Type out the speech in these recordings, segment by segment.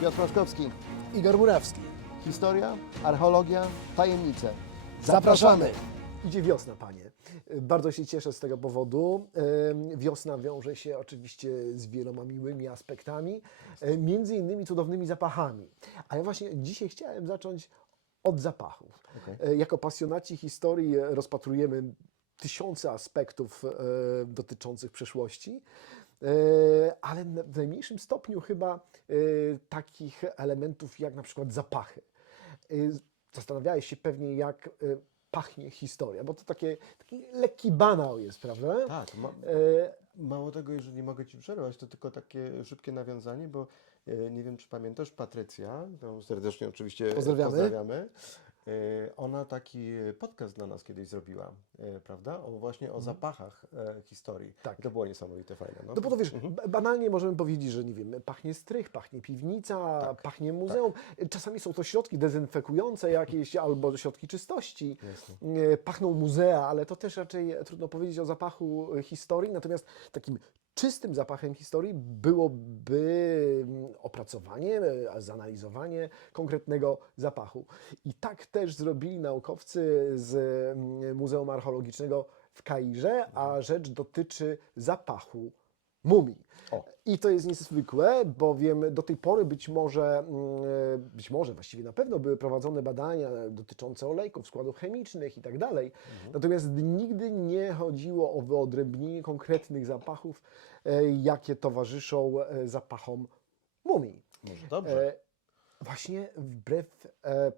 Piotr Roszkowski. Igor Murawski. Historia, archeologia, tajemnice. Zapraszamy! Idzie wiosna, panie. Bardzo się cieszę z tego powodu. Wiosna wiąże się oczywiście z wieloma miłymi aspektami, między innymi cudownymi zapachami. A ja właśnie dzisiaj chciałem zacząć od zapachów. Jako pasjonaci historii rozpatrujemy tysiące aspektów dotyczących przeszłości, ale w najmniejszym stopniu chyba takich elementów jak na przykład zapachy. Zastanawiałeś się pewnie, jak pachnie historia, bo to taki lekki banał jest, prawda? Tak, mało tego, jeżeli mogę Ci przerwać, to tylko takie szybkie nawiązanie, bo nie wiem, czy pamiętasz Patrycja, którą serdecznie oczywiście pozdrawiamy. Ona taki podcast dla nas kiedyś zrobiła, prawda? Właśnie o zapachach historii. Tak. I to było niesamowite, fajne. No, No bo to wiesz, banalnie możemy powiedzieć, że nie wiem, pachnie strych, pachnie piwnica, pachnie muzeum. Czasami są to środki dezynfekujące jakieś albo środki czystości. Pachną muzea, ale to też raczej trudno powiedzieć o zapachu historii. Natomiast takim czystym zapachem historii byłoby opracowanie, zanalizowanie konkretnego zapachu. I tak też zrobili naukowcy z Muzeum Archeologicznego w Kairze, a rzecz dotyczy zapachu mumii. I to jest niezwykłe, bowiem do tej pory być może, właściwie na pewno były prowadzone badania dotyczące olejków, składów chemicznych i tak dalej. Natomiast nigdy nie chodziło o wyodrębnienie konkretnych zapachów, jakie towarzyszą zapachom mumii. może dobrze. Właśnie wbrew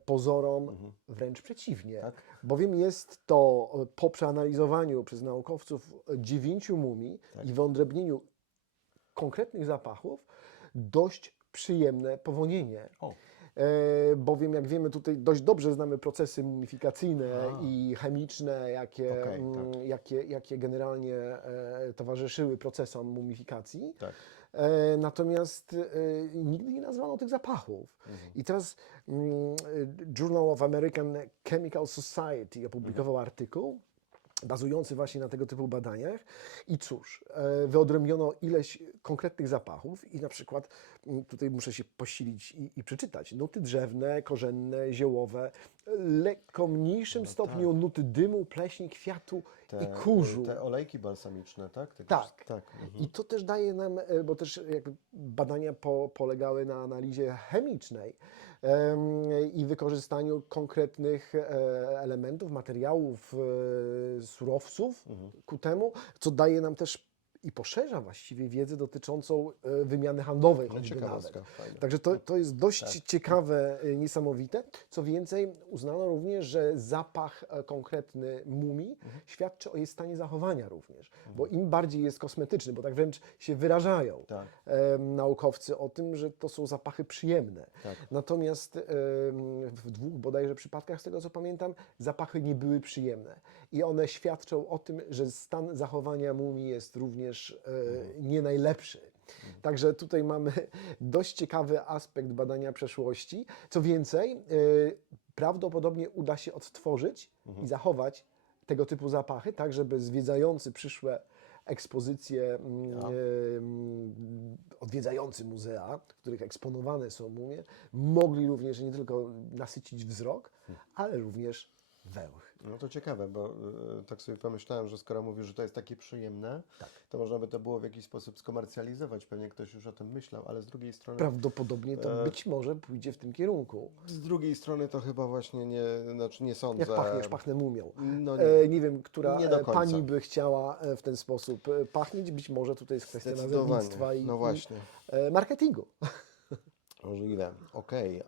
pozorom wręcz przeciwnie, bowiem jest to po przeanalizowaniu przez naukowców 9 mumii i wyodrębnieniu konkretnych zapachów dość przyjemne powonienie. Bowiem jak wiemy, tutaj dość dobrze znamy procesy mumifikacyjne i chemiczne, jakie generalnie towarzyszyły procesom mumifikacji. Natomiast nigdy nie nazwano tych zapachów. I teraz Journal of American Chemical Society opublikował artykuł bazujący właśnie na tego typu badaniach. I cóż, wyodrębniono ileś konkretnych zapachów i na przykład, tutaj muszę się posilić i przeczytać, nuty drzewne, korzenne, ziołowe, lekko mniejszym stopniu nuty dymu, pleśni, kwiatu i kurzu. Te olejki balsamiczne, tak? Tak. Mhm. I to też daje nam, bo też jakby badania polegały na analizie chemicznej i wykorzystaniu konkretnych elementów, materiałów, surowców ku temu, co daje nam też i poszerza właściwie wiedzę dotyczącą wymiany handlowej, choćby nawet. Fajne. Także to jest dość ciekawe, niesamowite. Co więcej, uznano również, że zapach konkretny mumii świadczy o jej stanie zachowania również, bo im bardziej jest kosmetyczny, bo tak wręcz się wyrażają naukowcy o tym, że to są zapachy przyjemne. Natomiast w 2 bodajże przypadkach, z tego co pamiętam, zapachy nie były przyjemne i one świadczą o tym, że stan zachowania mumii jest również nie najlepszy. Także tutaj mamy dość ciekawy aspekt badania przeszłości. Co więcej, prawdopodobnie uda się odtworzyć i zachować tego typu zapachy, tak żeby zwiedzający przyszłe ekspozycje, odwiedzający muzea, w których eksponowane są mumie, mogli również nie tylko nasycić wzrok, ale również węch. No to ciekawe, bo tak sobie pomyślałem, że skoro mówisz, że to jest takie przyjemne, to można by to było w jakiś sposób skomercjalizować. Pewnie ktoś już o tym myślał, ale z drugiej strony... Prawdopodobnie to być może pójdzie w tym kierunku. Z drugiej strony to chyba właśnie nie sądzę... Jak pachniesz? Pachnę mumią. No nie wiem, która nie do końca. pani by chciała w ten sposób pachnieć. Być może tutaj jest kwestia nazewnictwa i marketingu. Możliwe. Okej.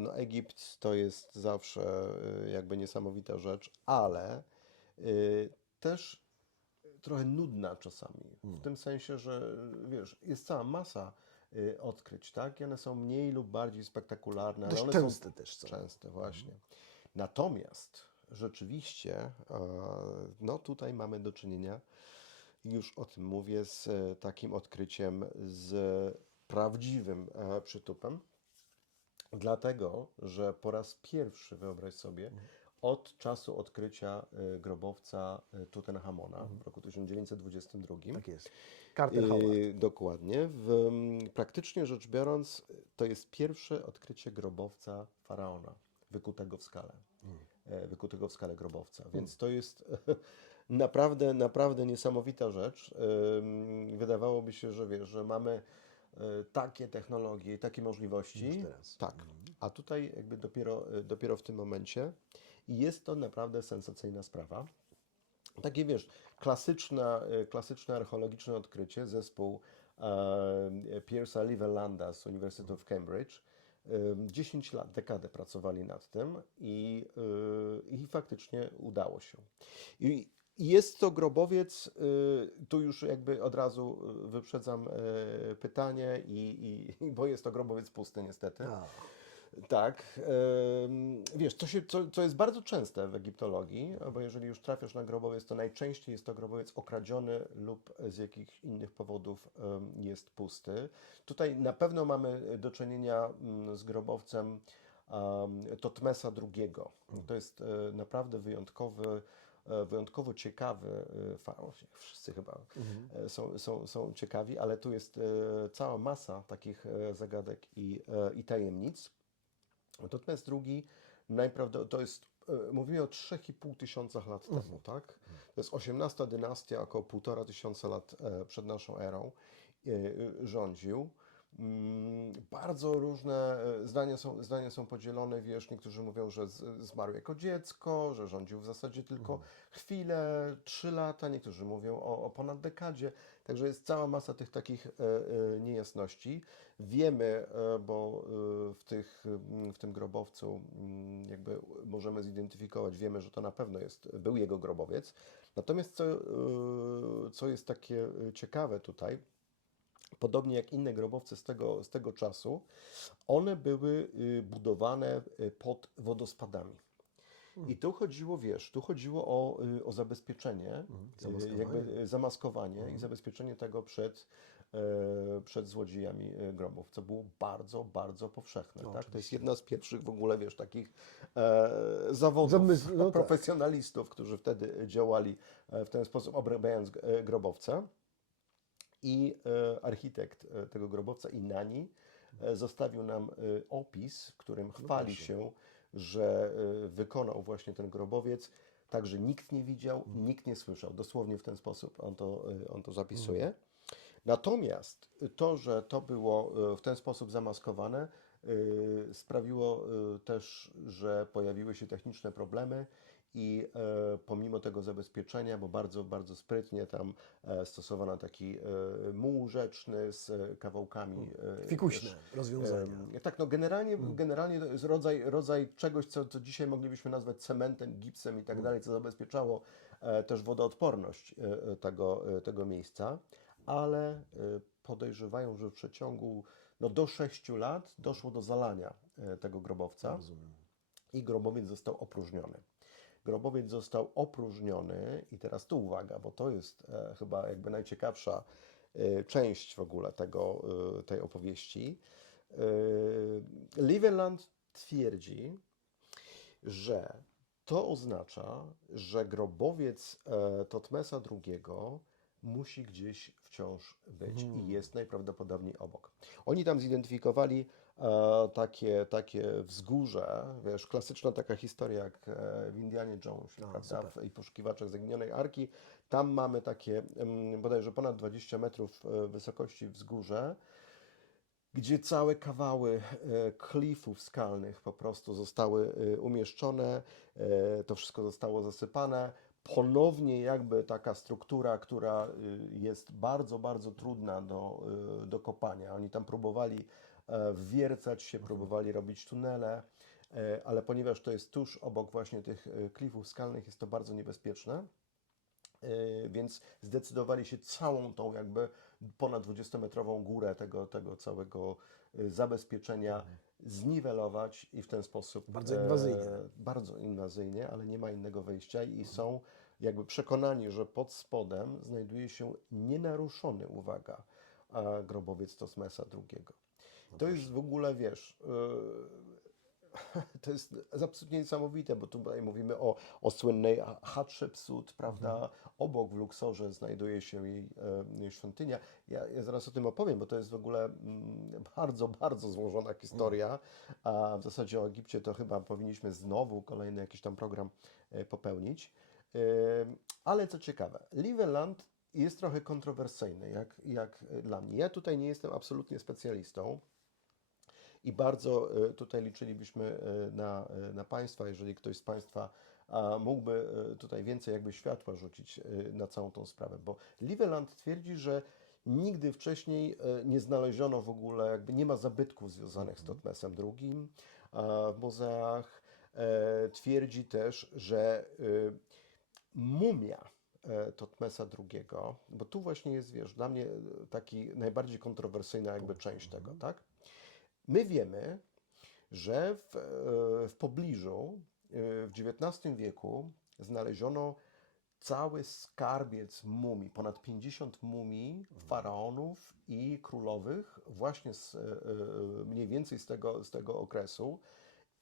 No Egipt to jest zawsze jakby niesamowita rzecz, ale też trochę nudna czasami. W tym sensie, że wiesz, jest cała masa odkryć, tak? I one są mniej lub bardziej spektakularne, ale Dość one częste są też są. częste, właśnie. Natomiast rzeczywiście, no tutaj mamy do czynienia, już o tym mówię, z takim odkryciem, z prawdziwym przytupem, dlatego, że po raz pierwszy, wyobraź sobie, od czasu odkrycia grobowca Tutenchamona w roku 1922. Tak jest. Carter Howard. Dokładnie. Praktycznie rzecz biorąc, to jest pierwsze odkrycie grobowca faraona, wykutego w skale. Wykutego w skale grobowca. Więc to jest naprawdę, naprawdę niesamowita rzecz. Wydawałoby się, że wiesz, że mamy takie technologie, takie możliwości. Już teraz. Tak. A tutaj jakby dopiero w tym momencie. I jest to naprawdę sensacyjna sprawa. Takie wiesz, klasyczne archeologiczne odkrycie, zespół Pierce'a Livelanda z Uniwersytetu w Cambridge. 10 lat, dekadę pracowali nad tym i faktycznie udało się. I jest to grobowiec, tu już jakby od razu wyprzedzam pytanie, bo jest to grobowiec pusty niestety. Tak. Wiesz, co jest bardzo częste w egiptologii, bo jeżeli już trafiasz na grobowiec, to najczęściej jest to grobowiec okradziony lub z jakichś innych powodów jest pusty. Tutaj na pewno mamy do czynienia z grobowcem Totmesa II. To jest naprawdę wyjątkowo ciekawy faraon. Wszyscy chyba są ciekawi, ale tu jest cała masa takich zagadek i tajemnic. Natomiast drugi, to jest, mówimy o 3,5 tysiąca lat temu, tak? To jest 18 dynastia, około 1500 lat przed naszą erą rządził. Bardzo różne zdania są podzielone, wiesz, niektórzy mówią, że zmarł jako dziecko, że rządził w zasadzie tylko chwilę, 3 lata, niektórzy mówią o ponad dekadzie, także jest cała masa tych takich niejasności. Wiemy, bo w tym grobowcu jakby możemy zidentyfikować, wiemy, że to na pewno był jego grobowiec. Natomiast co jest takie ciekawe tutaj, podobnie jak inne grobowce z tego czasu, one były budowane pod wodospadami. I tu chodziło, wiesz, o zabezpieczenie, jakby zamaskowanie i zabezpieczenie tego przed złodziejami grobów, co było bardzo, bardzo powszechne. Tak? To jest jedna z pierwszych w ogóle, wiesz, takich zawodów profesjonalistów, którzy wtedy działali w ten sposób, obrabiając grobowce. I architekt tego grobowca, Inani, zostawił nam opis, w którym chwali się, że wykonał właśnie ten grobowiec, tak że nikt nie widział, nikt nie słyszał. Dosłownie w ten sposób on to zapisuje. Natomiast to, że to było w ten sposób zamaskowane, sprawiło też, że pojawiły się techniczne problemy i pomimo tego zabezpieczenia, bo bardzo, bardzo sprytnie tam stosowano taki muł rzeczny z kawałkami. Fikuśne rozwiązania. Tak, no generalnie to jest rodzaj czegoś, co dzisiaj moglibyśmy nazwać cementem, gipsem i tak dalej, co zabezpieczało też wodoodporność tego miejsca, ale podejrzewają, że w przeciągu do 6 lat doszło do zalania tego grobowca i grobowiec został opróżniony. Grobowiec został opróżniony i teraz tu uwaga, bo to jest chyba jakby najciekawsza część w ogóle tej opowieści. Liveland twierdzi, że to oznacza, że grobowiec Totmesa II musi gdzieś wciąż być i jest najprawdopodobniej obok. Oni tam zidentyfikowali takie wzgórze, wiesz, klasyczna taka historia jak w Indianie Jonesie, prawda, i poszukiwaczach zaginionej arki. Tam mamy takie bodajże ponad 20 metrów wysokości wzgórze, gdzie całe kawały klifów skalnych po prostu zostały umieszczone, to wszystko zostało zasypane. Ponownie jakby taka struktura, która jest bardzo, bardzo trudna do kopania. Oni tam próbowali wwiercać się, próbowali robić tunele, ale ponieważ to jest tuż obok właśnie tych klifów skalnych, jest to bardzo niebezpieczne. Więc zdecydowali się całą tą jakby ponad 20-metrową górę tego całego zabezpieczenia zniwelować i w ten sposób bardzo inwazyjnie, ale nie ma innego wyjścia i są jakby przekonani, że pod spodem znajduje się nienaruszony, uwaga, grobowiec Totmesa II. To jest w ogóle, wiesz, to jest absolutnie niesamowite, bo tutaj mówimy o słynnej Hatshepsut, prawda? Obok w Luksorze znajduje się jej świątynia. Ja zaraz o tym opowiem, bo to jest w ogóle bardzo, bardzo złożona historia. A w zasadzie o Egipcie to chyba powinniśmy znowu kolejny jakiś tam program popełnić. Ale co ciekawe, Liveland jest trochę kontrowersyjny, jak dla mnie. Ja tutaj nie jestem absolutnie specjalistą i bardzo tutaj liczylibyśmy na Państwa, jeżeli ktoś z Państwa mógłby tutaj więcej jakby światła rzucić na całą tą sprawę, bo Liveland twierdzi, że nigdy wcześniej nie znaleziono w ogóle, jakby nie ma zabytków związanych z Totmesem II w muzeach. Twierdzi też, że mumia Totmesa II, bo tu właśnie jest, wiesz, dla mnie taki najbardziej kontrowersyjna jakby część tego, tak? My wiemy, że w pobliżu w XIX wieku znaleziono cały skarbiec mumii, ponad 50 mumii faraonów i królowych, właśnie mniej więcej z tego okresu,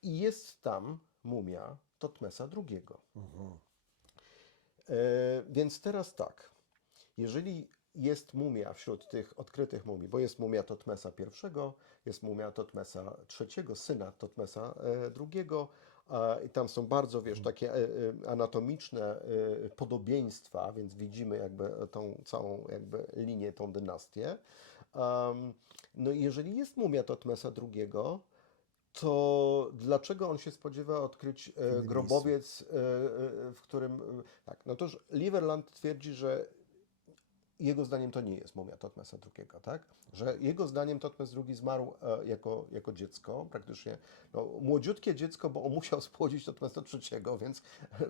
i jest tam mumia Totmesa II. Więc teraz tak, jeżeli jest mumia wśród tych odkrytych mumii, bo jest mumia Totmesa I, jest mumia Totmesa III, syna Totmesa II, i tam są bardzo, wiesz, takie anatomiczne podobieństwa, więc widzimy jakby tą całą jakby linię, tą dynastię. No i jeżeli jest mumia Totmesa II, to dlaczego on się spodziewa odkryć grobowiec, w którym... Tak, no to już Liverland twierdzi, że jego zdaniem to nie jest mumia Totmesa II, tak? Że jego zdaniem Totmes II zmarł jako dziecko, praktycznie no, młodziutkie dziecko, bo on musiał spłodzić Totmesa III, więc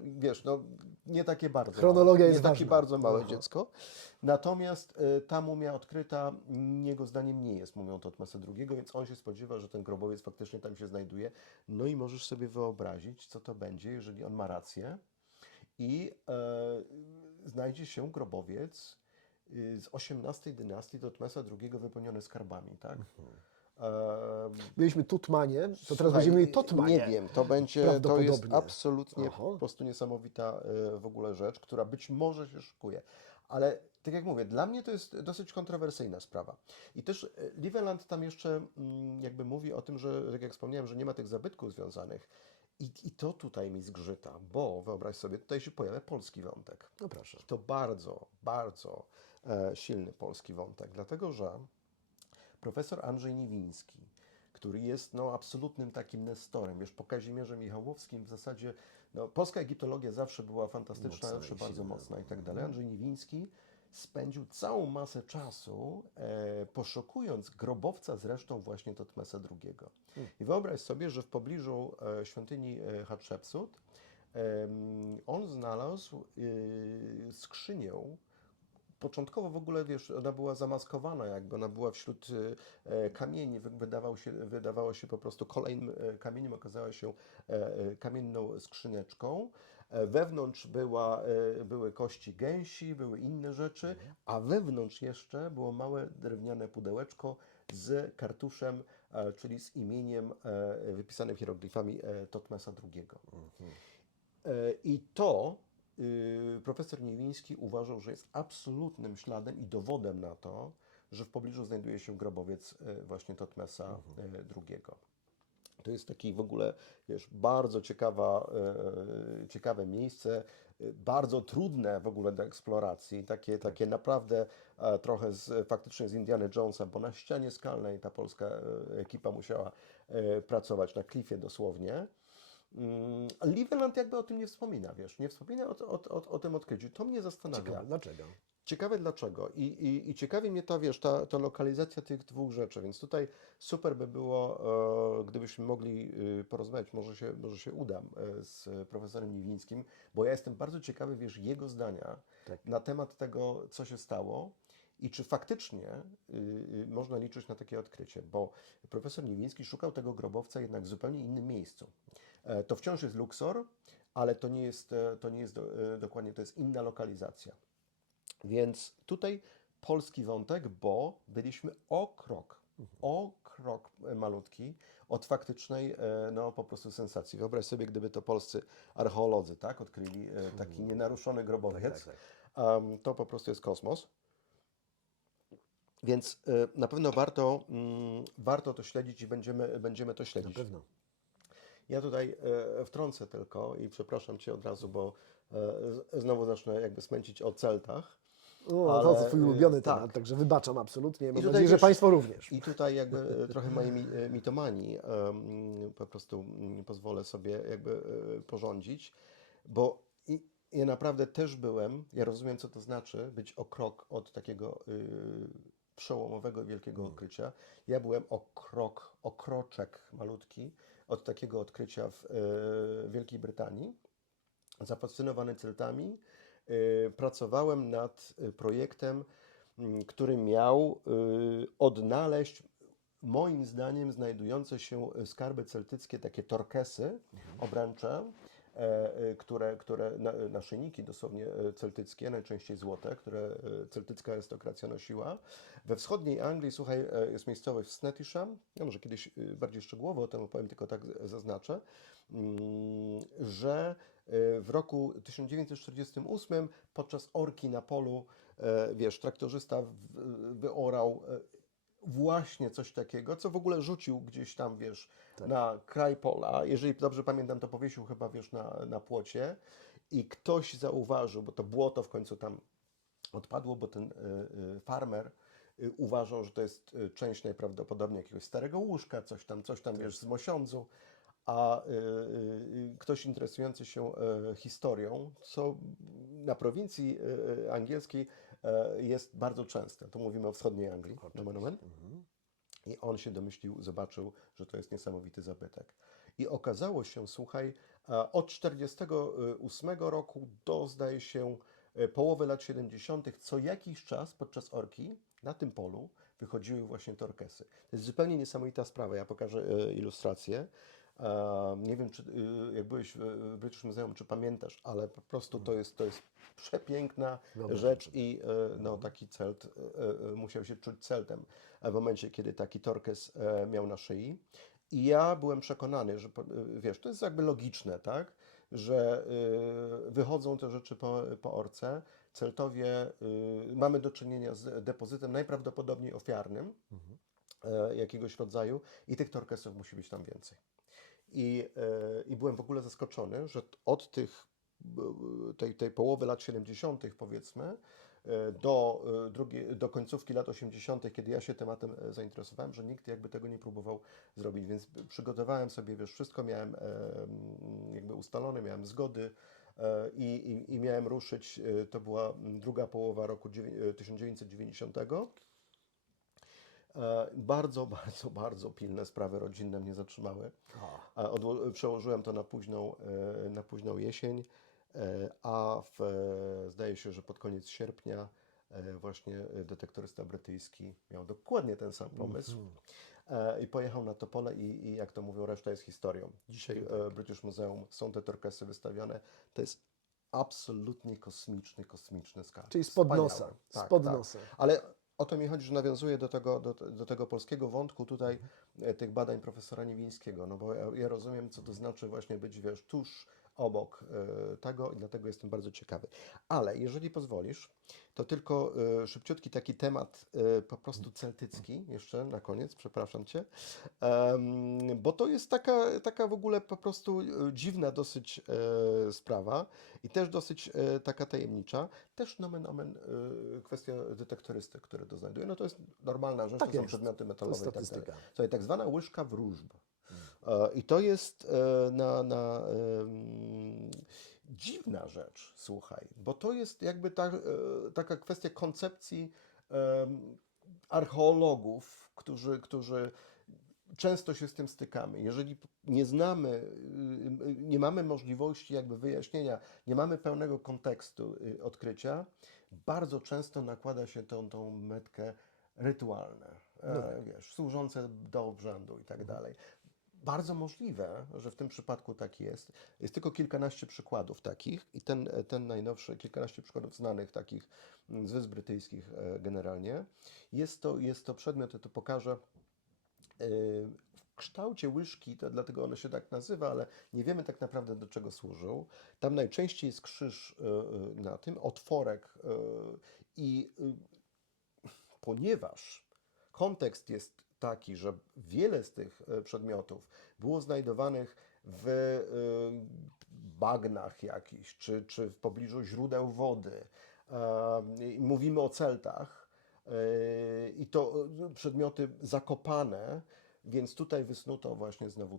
wiesz, no nie takie bardzo Chronologia małe, jest nie takie ważna. bardzo małe dziecko. Natomiast ta mumia odkryta jego zdaniem nie jest mumią Totmesa II, więc on się spodziewa, że ten grobowiec faktycznie tam się znajduje. No i możesz sobie wyobrazić, co to będzie, jeżeli on ma rację i znajdzie się grobowiec z XVIII dynastii Totmesa II wypełniony skarbami, tak? Mieliśmy Tutmanie, to teraz Słuchaj, będziemy mieli Totmanie. Nie wiem, to jest Prawdopodobnie. absolutnie Aha. po prostu niesamowita w ogóle rzecz, która być może się szykuje. Ale tak jak mówię, dla mnie to jest dosyć kontrowersyjna sprawa. I też Liveland tam jeszcze jakby mówi o tym, że tak jak wspomniałem, że nie ma tych zabytków związanych. I to tutaj mi zgrzyta, bo wyobraź sobie, tutaj się pojawia polski wątek. No proszę. I to bardzo, bardzo silny polski wątek, dlatego że profesor Andrzej Niwiński, który jest no, absolutnym takim nestorem, wiesz, po Kazimierze Michałowskim w zasadzie, no, polska egiptologia zawsze była fantastyczna, zawsze bardzo mocna i tak dalej. Andrzej Niwiński spędził całą masę czasu poszukując grobowca zresztą właśnie Totmesa II. I wyobraź sobie, że w pobliżu świątyni Hatshepsut on znalazł skrzynię. Początkowo w ogóle, wiesz, ona była zamaskowana, jakby ona była wśród kamieni, wydawało się po prostu kolejnym kamieniem, okazała się kamienną skrzyneczką. Wewnątrz były kości gęsi, były inne rzeczy, a wewnątrz jeszcze było małe drewniane pudełeczko z kartuszem, czyli z imieniem wypisanym hieroglifami Totmesa II. I to profesor Niwiński uważał, że jest absolutnym śladem i dowodem na to, że w pobliżu znajduje się grobowiec właśnie Totmesa II. To jest taki w ogóle, wiesz, bardzo ciekawe miejsce, bardzo trudne w ogóle do eksploracji, takie naprawdę trochę faktycznie z Indiana Jonesa, bo na ścianie skalnej ta polska ekipa musiała pracować, na klifie dosłownie. Liveland jakby o tym nie wspomina, wiesz, nie wspomina o tym odkryciu. To mnie zastanawia. Ciekawe, dlaczego? Ciekawe dlaczego. I ciekawi mnie ta, wiesz, ta lokalizacja tych dwóch rzeczy, więc tutaj super by było, gdybyśmy mogli porozmawiać, może się uda z profesorem Niwińskim, bo ja jestem bardzo ciekawy, wiesz, jego zdania na temat tego, co się stało i czy faktycznie można liczyć na takie odkrycie, bo profesor Niwiński szukał tego grobowca jednak w zupełnie innym miejscu. To wciąż jest Luxor, ale to nie jest dokładnie, to jest inna lokalizacja. Więc tutaj polski wątek, bo byliśmy o krok krok malutki od faktycznej, no po prostu sensacji. Wyobraź sobie, gdyby to polscy archeolodzy, tak, odkryli taki nienaruszony grobowiec, to po prostu jest kosmos. Więc na pewno warto to śledzić i będziemy to Na śledzić. pewno. Ja tutaj wtrącę tylko i przepraszam Cię od razu, bo znowu zacznę jakby smęcić o Celtach. O, Ale, to twój ulubiony tak. temat, także wybaczam absolutnie. Mam tutaj nadzieję, że wiesz, Państwo również. I tutaj jakby trochę mojej mitomanii po prostu pozwolę sobie jakby porządzić, bo ja naprawdę też ja rozumiem, co to znaczy być o krok od takiego przełomowego, wielkiego odkrycia. Ja byłem o kroczek malutki od takiego odkrycia w Wielkiej Brytanii, zafascynowany Celtami. Pracowałem nad projektem, który miał odnaleźć, moim zdaniem, znajdujące się skarby celtyckie, takie torkesy, obręcze, które naszyjniki dosłownie celtyckie, najczęściej złote, które celtycka arystokracja nosiła. We wschodniej Anglii, słuchaj, jest miejscowość Snettisham. Ja może kiedyś bardziej szczegółowo o tym opowiem, tylko tak zaznaczę, że w roku 1948 podczas orki na polu, wiesz, traktorzysta wyorał właśnie coś takiego, co w ogóle rzucił gdzieś tam, wiesz, na kraj pola. Jeżeli dobrze pamiętam, to powiesił chyba, wiesz, na płocie i ktoś zauważył, bo to błoto w końcu tam odpadło, bo ten farmer uważał, że to jest część najprawdopodobniej jakiegoś starego łóżka, coś tam wiesz, z mosiądzu, a ktoś interesujący się historią, co na prowincji angielskiej jest bardzo częste. Tu mówimy o wschodniej Anglii, nomen omen. I on się domyślił, zobaczył, że to jest niesamowity zabytek. I okazało się, słuchaj, od 1948 roku do, zdaje się, połowy lat 70., co jakiś czas podczas orki na tym polu wychodziły właśnie torkesy. To jest zupełnie niesamowita sprawa. Ja pokażę ilustrację. Nie wiem, czy jak byłeś w British Museum, czy pamiętasz, ale po prostu to jest przepiękna rzecz i no, taki Celt musiał się czuć Celtem w momencie, kiedy taki torkes miał na szyi. I ja byłem przekonany, że wiesz, to jest jakby logiczne, tak? Że wychodzą te rzeczy po orce. Celtowie, mamy do czynienia z depozytem najprawdopodobniej ofiarnym jakiegoś rodzaju i tych torkesów musi być tam więcej. I byłem w ogóle zaskoczony, że od tej połowy lat 70., powiedzmy, do końcówki lat 80., kiedy ja się tematem zainteresowałem, że nikt jakby tego nie próbował zrobić, więc przygotowałem sobie, wiesz, wszystko miałem jakby ustalone, miałem zgody i miałem ruszyć, to była druga połowa roku 1990. Bardzo, bardzo, bardzo pilne sprawy rodzinne mnie zatrzymały. Przełożyłem to na późną jesień, zdaje się, że pod koniec sierpnia właśnie detektorysta brytyjski miał dokładnie ten sam pomysł i pojechał na to pole i jak to mówią, reszta jest historią. Dzisiaj w British Museum są te torkesy wystawione. To jest absolutnie kosmiczny skarb. Czyli spod Wspaniałe. nosa. Tak, Spod tak. nosa. Ale o to mi chodzi, że nawiązuję do tego polskiego wątku tutaj, tych badań profesora Niwińskiego, no bo ja rozumiem, co to znaczy właśnie być, wiesz, tuż obok tego i dlatego jestem bardzo ciekawy. Ale jeżeli pozwolisz, to tylko szybciutki taki temat po prostu celtycki, jeszcze na koniec, przepraszam Cię, bo to jest taka w ogóle po prostu dziwna dosyć sprawa i też dosyć taka tajemnicza. Też nomen omen kwestia detektorysty, które to znajduje. No to jest normalna rzecz, Tak to są jest. przedmioty To metalowe jest i tak dalej. statystyka. Słuchaj, tak zwana łyżka wróżb. I to jest dziwna rzecz, słuchaj, bo to jest jakby taka kwestia koncepcji archeologów, którzy często się z tym stykamy. Jeżeli nie znamy, nie mamy możliwości jakby wyjaśnienia, nie mamy pełnego kontekstu odkrycia, bardzo często nakłada się tą metkę rytualne, wiesz, służące do obrzędu i tak dalej. Bardzo możliwe, że w tym przypadku tak jest. Jest tylko kilkanaście przykładów takich i ten najnowszy, kilkanaście przykładów znanych takich z Wysp Brytyjskich generalnie. Jest to przedmiot, ja to pokażę, W kształcie łyżki, to dlatego ono się tak nazywa, ale nie wiemy tak naprawdę, do czego służył. Tam najczęściej jest krzyż na tym, otworek i ponieważ kontekst jest taki, że wiele z tych przedmiotów było znajdowanych w bagnach jakichś, czy w pobliżu źródeł wody. Mówimy o Celtach i to przedmioty zakopane, więc tutaj wysnuto właśnie znowu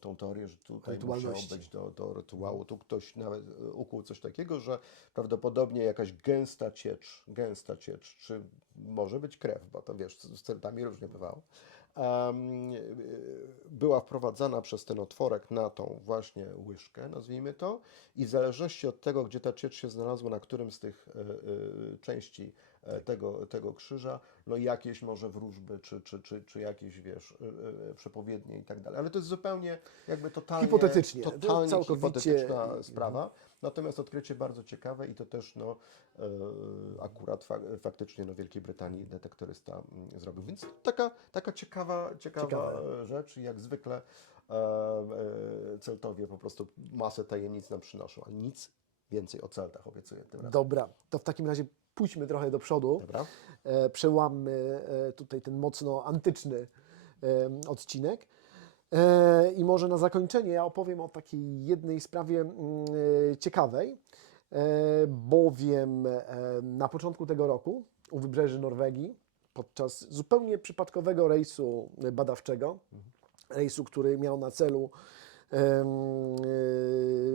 tą teorię, że tutaj musiało Rytualności. być do rytuału. Tu ktoś nawet ukuł coś takiego, że prawdopodobnie jakaś gęsta ciecz, czy może być krew, bo to wiesz, z Celtami różnie bywało, była wprowadzana przez ten otworek na tą właśnie łyżkę, nazwijmy to, i w zależności od tego, gdzie ta ciecz się znalazła, na którym z tych części tego krzyża, no jakieś może wróżby, czy jakieś, wiesz, przepowiednie i tak dalej. Ale to jest zupełnie jakby totalnie Hipotetycznie, całkowicie hipotetyczna sprawa. Natomiast odkrycie bardzo ciekawe i to też no, akurat faktycznie no, w Wielkiej Brytanii detektorysta zrobił. Więc taka ciekawa rzecz i jak zwykle Celtowie po prostu masę tajemnic nam przynoszą, a nic więcej o Celtach obiecuję tym razem. Dobra, to w takim razie pójdźmy trochę do przodu. Dobra? Przełammy tutaj ten mocno antyczny odcinek. I może na zakończenie ja opowiem o takiej jednej sprawie ciekawej, bowiem na początku tego roku u wybrzeży Norwegii podczas zupełnie przypadkowego rejsu badawczego, rejsu, który miał na celu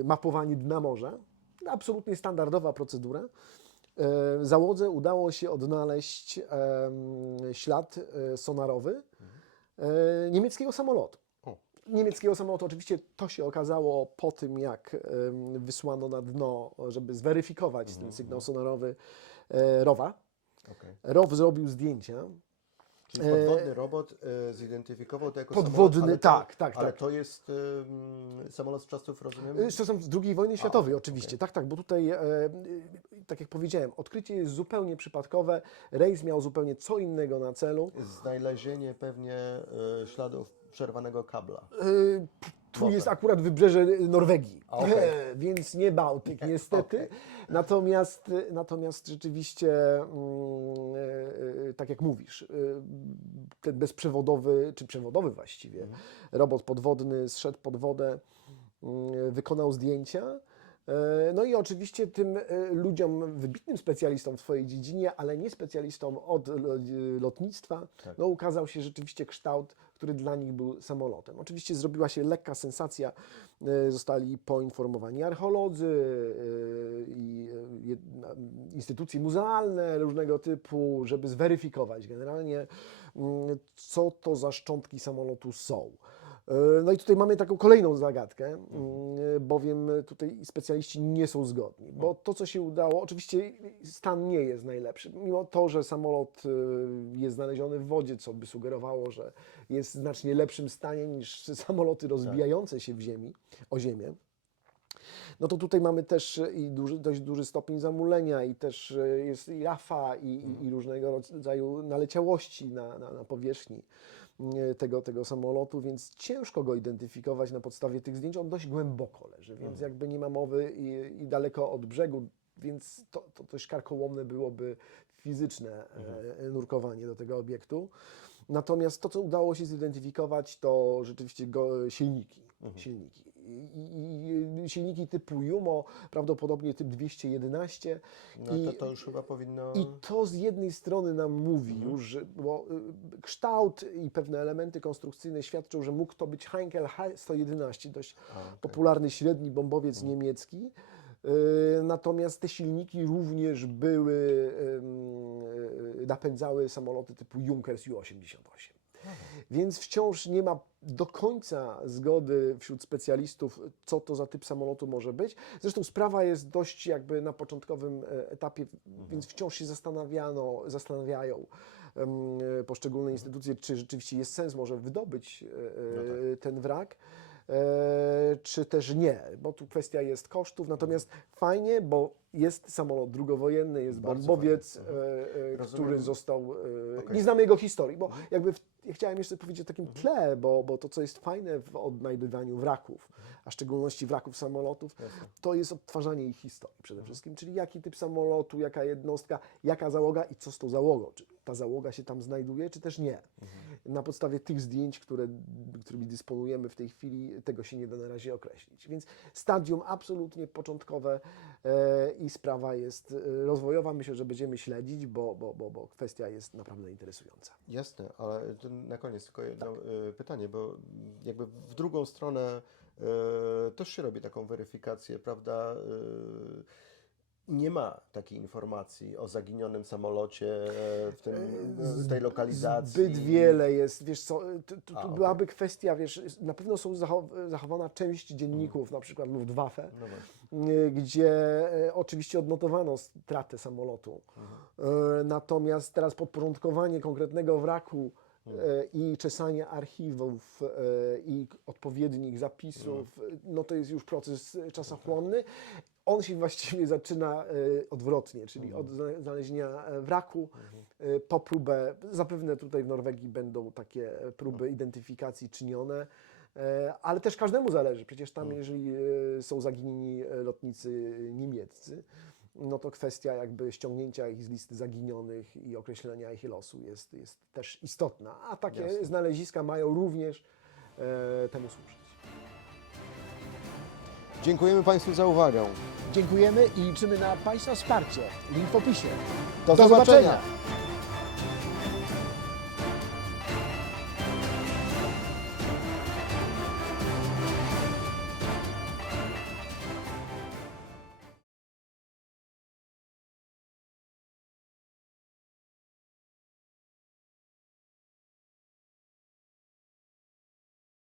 mapowanie dna morza, absolutnie standardowa procedura, załodze udało się odnaleźć ślad sonarowy niemieckiego samolotu. Niemieckiego samolotu, oczywiście to się okazało po tym, jak wysłano na dno, żeby zweryfikować ten sygnał sonarowy rowa. Okay. ROW zrobił zdjęcia. Czyli podwodny robot zidentyfikował to jako Podwodny, samolot, tak. Ale to jest samolot z czasów, rozumiem? Z czasem z II wojny światowej okay. oczywiście, tak, bo tutaj, tak jak powiedziałem, odkrycie jest zupełnie przypadkowe, rejs miał zupełnie co innego na celu. Znalezienie pewnie śladów przerwanego kabla. Tu Może. jest akurat wybrzeże Norwegii, Okay. więc nie Bałtyk niestety. Okay. Natomiast rzeczywiście, tak jak mówisz, ten bezprzewodowy, czy przewodowy właściwie, robot podwodny zszedł pod wodę, wykonał zdjęcia. No i oczywiście tym ludziom, wybitnym specjalistom w swojej dziedzinie, ale nie specjalistom od lotnictwa, Tak. no ukazał się rzeczywiście kształt, który dla nich był samolotem. Oczywiście zrobiła się lekka sensacja, zostali poinformowani archeolodzy i instytucje muzealne różnego typu, żeby zweryfikować generalnie, co to za szczątki samolotu są. No i tutaj mamy taką kolejną zagadkę, bowiem tutaj specjaliści nie są zgodni, bo to, co się udało, oczywiście stan nie jest najlepszy, mimo to, że samolot jest znaleziony w wodzie, co by sugerowało, że jest w znacznie lepszym stanie niż samoloty rozbijające się o ziemię. No to tutaj mamy też i dość duży stopień zamulenia i też jest i rafa i różnego rodzaju naleciałości na powierzchni tego samolotu, więc ciężko go identyfikować na podstawie tych zdjęć. On dość głęboko leży, więc jakby nie ma mowy i daleko od brzegu, więc to dość karkołomne byłoby fizyczne nurkowanie do tego obiektu. Natomiast to, co udało się zidentyfikować, to rzeczywiście silniki. I silniki typu Jumo, prawdopodobnie typ 211. No to już chyba powinno... I to z jednej strony nam mówi już, bo kształt i pewne elementy konstrukcyjne świadczą, że mógł to być Heinkel H111, dość popularny średni bombowiec niemiecki. Natomiast te silniki również napędzały samoloty typu Junkers Ju-88. Więc wciąż nie ma do końca zgody wśród specjalistów, co to za typ samolotu może być. Zresztą sprawa jest dość jakby na początkowym etapie, więc wciąż się zastanawiają poszczególne instytucje, czy rzeczywiście jest sens może wydobyć ten wrak, czy też nie, bo tu kwestia jest kosztów, natomiast fajnie, bo jest samolot drugowojenny, jest Bardzo bombowiec, fajnie. który Rozumiem. został, Okej. nie znamy jego historii, bo jakby ja chciałem jeszcze powiedzieć o takim tle, bo to, co jest fajne w odnajdywaniu wraków, a w szczególności wraków samolotów, to jest odtwarzanie ich historii przede wszystkim, czyli jaki typ samolotu, jaka jednostka, jaka załoga i co z tą załogą. Czy ta załoga się tam znajduje, czy też nie. Na podstawie tych zdjęć, którymi dysponujemy w tej chwili, tego się nie da na razie określić. Więc stadium absolutnie początkowe i sprawa jest rozwojowa. Myślę, że będziemy śledzić, bo kwestia jest naprawdę interesująca. Jasne, ale to na koniec tylko jedno pytanie, bo jakby w drugą stronę też się robi taką weryfikację, prawda? Nie ma takiej informacji o zaginionym samolocie w tej lokalizacji. Zbyt wiele jest, wiesz co, tu okej. byłaby kwestia, wiesz, na pewno są zachowana część dzienników, na przykład Luftwaffe, No właśnie. gdzie oczywiście odnotowano stratę samolotu. Natomiast teraz podporządkowanie konkretnego wraku i czesanie archiwów i odpowiednich zapisów, no to jest już proces czasochłonny. On się właściwie zaczyna odwrotnie, czyli od znalezienia wraku po próbę, zapewne tutaj w Norwegii będą takie próby identyfikacji czynione, ale też każdemu zależy, przecież tam jeżeli są zaginieni lotnicy niemieccy, no to kwestia jakby ściągnięcia ich z listy zaginionych i określenia ich losu jest też istotna, a takie Jasne. znaleziska mają również temu służyć. Dziękujemy Państwu za uwagę. Dziękujemy i liczymy na Państwa wsparcie. Link w opisie. Do zobaczenia.